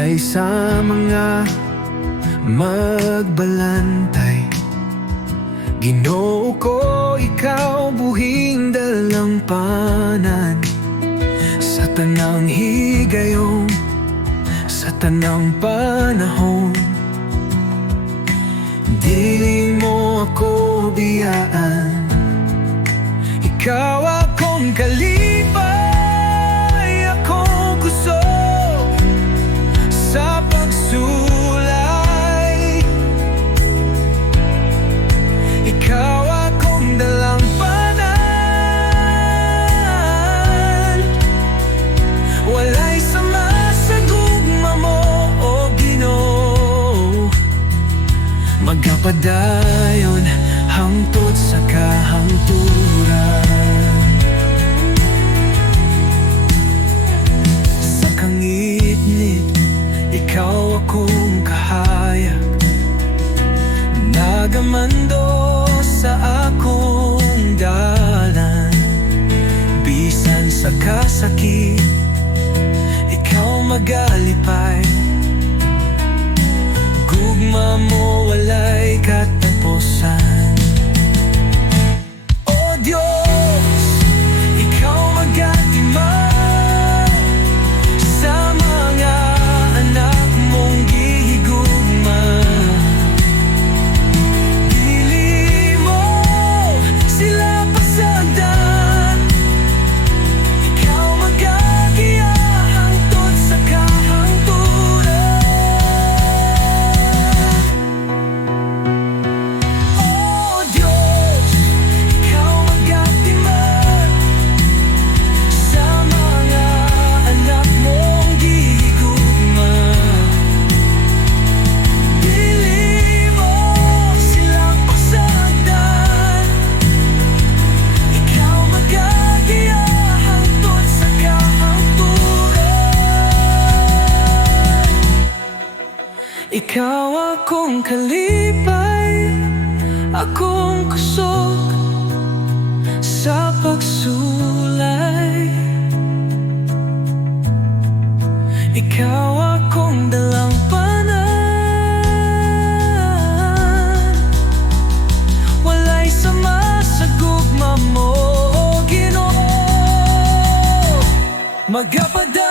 walay sa mga magbalantay. Ginoo ko, ikaw buhing dalampanan sa tanang higayon, sa tanang panahon. Dili mo ako biyaan, ikaw akong kalipay, akong kusog sa pagsulay. Ikaw akong dalampanan, walay sama sa gugma mo, o Ginoo. Magapadayon hangtod sa kahangturan. Sa kangit-ngit, ikaw akong kahayag, nagamando sa akong dalan. Bisan sa kasakit, ikaw magalipay. Gugma mo walay katapusan. O Diyos, ikaw magatiman sa mga anak mong gihigugma. Dili mo sila pasagdan, ikaw magagiya hangtod sa kahangturan. O Diyos, ikaw magatiman sa mga anak mong gihigugma. Dili mo sila pasagdan, ikaw magagiya hangtod sa kahangturan. Ikaw akong kalipay, akong kusog sa pagsulay. Ikaw akong dalampanan, walay sama sa gugma mo, o Ginoo. Magapada